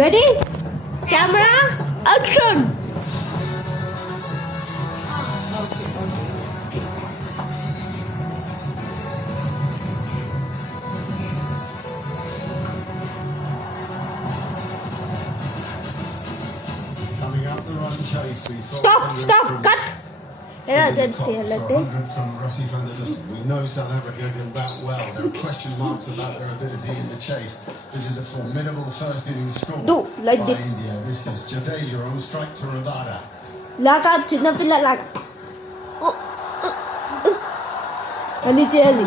Ready camera action. Stop, cut. Yeah, that's the letter. From Rossi van der Dussen. We know South Africa did that well. There are question marks about their ability in the chase. This is a formidable first innings score. Do like by this. India. This is Jadeja on strike to Rabada. లాగా చిన్నపిల్ల లాగా అని చేయాలి.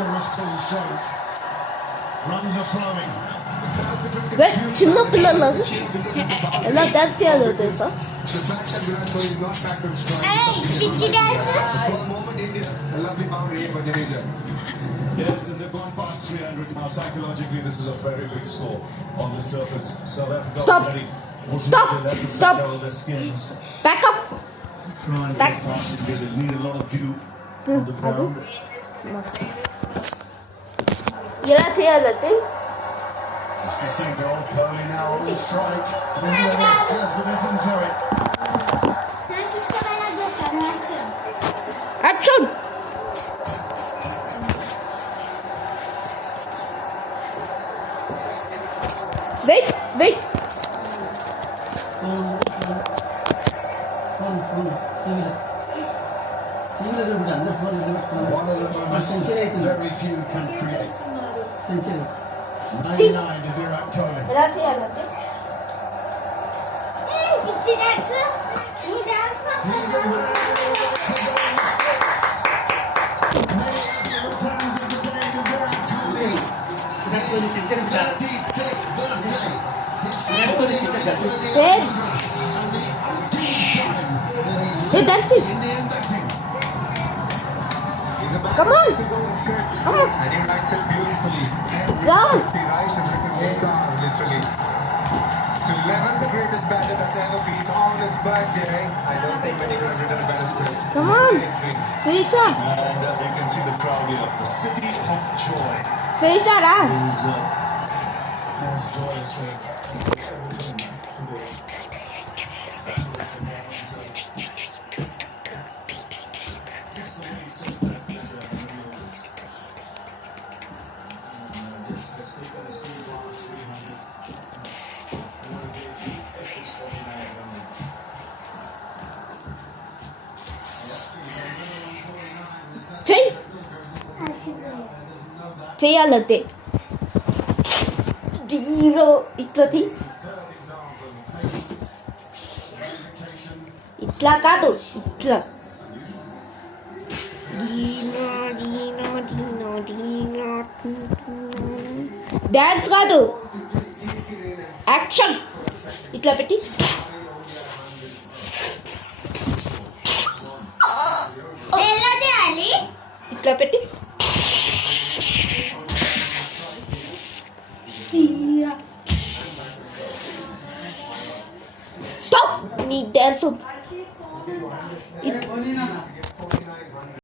Runs are flowing. చిన్నపిల్లలాగా ఎలా dance చేయాలో తెలుసా? పిచ్చి dance. Yes, and they've gone past 300 now. Psychologically, this is a very big score on the surface. South Africa Stop. already Stop. Stop. their skins. Back up. Trying to Back. get past it because they need a lot of dew on the ground. ఎలా చేయాలంటే Just to see goal, Kohli now on the strike. There's no just that isn't to it. నేను తీసుకోవాలా చేశాను action. Action. Wait One of the moments that very few can create. Century 99 to Virat Kohli. ఎలా చేయాలంటే పిచ్చి dance. ఈ dance He's a man. Many happy returns of the day to Virat Kohli. Virat Kohli century 35th birthday. His Virat Kohli century కాదు. Hey. and the umpteenth time that he's Hey, that's it. in the inducting. Come on. Come on. And he writes it beautifully. Come. He writes as like a star, literally. To 11, the greatest batter that's ever been on his birthday. I don't think many could have written a better script. Come on. Srisha. And you can see the crowd here. The city of joy Srisha రా. is joyous. చెయ్యి చేయాలంతే. Zero ఇట్లా చెయ్యి. ఇట్లా కాదు ఇట్లా. Dance కాదు action. ఇట్లా పెట్టి ఎలా చేయాలి? ఇట్లా పెట్టి స్టాప్. నీ డాన్స్